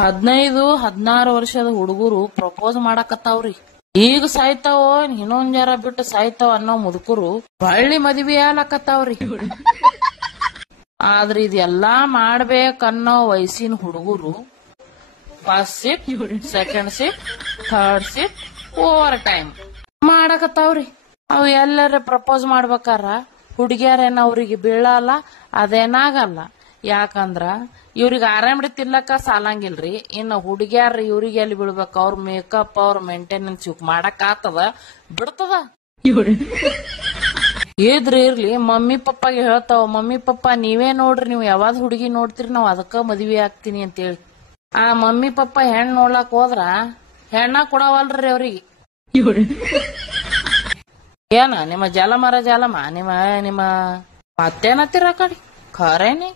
15-16 ವರ್ಷದ ಹುಡುಗರು ಪ್ರಪೋಸ್ ಮಾಡಾಕತ್ತಾವ್ರಿ. ಈಗ ಸಾಯ್ತಾವೋ ಇನ್ನೊಂದ್ ಜರ ಬಿಟ್ಟು ಸಾಯ್ತಾವ ಅನ್ನೋ ಮುದುಕರು ಹೊಳ್ಳಿ ಮದ್ವಿ ಆಲಕತ್ತಾವ್ರಿ. ಆದ್ರ ಇದೆಲ್ಲಾ ಮಾಡ್ಬೇಕನ್ನೋ ವಯಸ್ಸಿನ ಹುಡುಗರು first shift, second shift, third shift, over time ಮಾಡಕತ್ತಾವ್ರಿ. ಅವ್ ಎಲ್ಲರ ಪ್ರಪೋಸ್ ಮಾಡ್ಬೇಕಾರ ಹುಡುಗಿಯರೇನ ಅವ್ರಿಗೆ ಬೀಳಲ್ಲ, ಅದೇನಾಗಲ್ಲ. ಯಾಕಂದ್ರ ಇವ್ರಿಗೆ ಆರಾಮ್ ತಿನ್ಲಕ್ಕ ಸಾಲಂಗಿಲ್ರಿ. ಇನ್ನು ಹುಡುಗ್ಯಾರ ಇವ್ರಿಗೆ ಎಲ್ಲಿ ಬೀಳ್ಬೇಕ? ಅವ್ರ ಮೇಕಪ್, ಅವ್ರ ಮೇಂಟೆನೆನ್ಸ್ ಇವ್ ಮಾಡಕ್ ಆತದ ಬಿಡ್ತದ. ಇರ್ಲಿ ಮಮ್ಮಿ ಪಪ್ಪಾಗೆ ಹೇಳ್ತಾವ, ಮಮ್ಮಿ ಪಪ್ಪ ನೀವೇ ನೋಡ್ರಿ, ನೀವು ಯಾವಾಗ್ ಹುಡುಗಿ ನೋಡ್ತೀರಿ ನಾವ್ ಅದಕ್ಕ ಮದ್ವಿ ಆಗ್ತೀನಿ ಅಂತೇಳಿ. ಆ ಮಮ್ಮಿ ಪಪ್ಪ ಹೆಣ್ ನೋಡ್ಲಾಕ್ ಹೋದ್ರ ಹೆಣ್ಣ ಕೊಡವಲ್ರಿ ಅವ್ರಿಗೆ. ಏನ ನಿಮ್ಮ ಜಾಲಮ ನಿಮ್ಮ ಮತ್ತೇನತ್ತೀರ ಕಡೆ ಖರೇನಿ?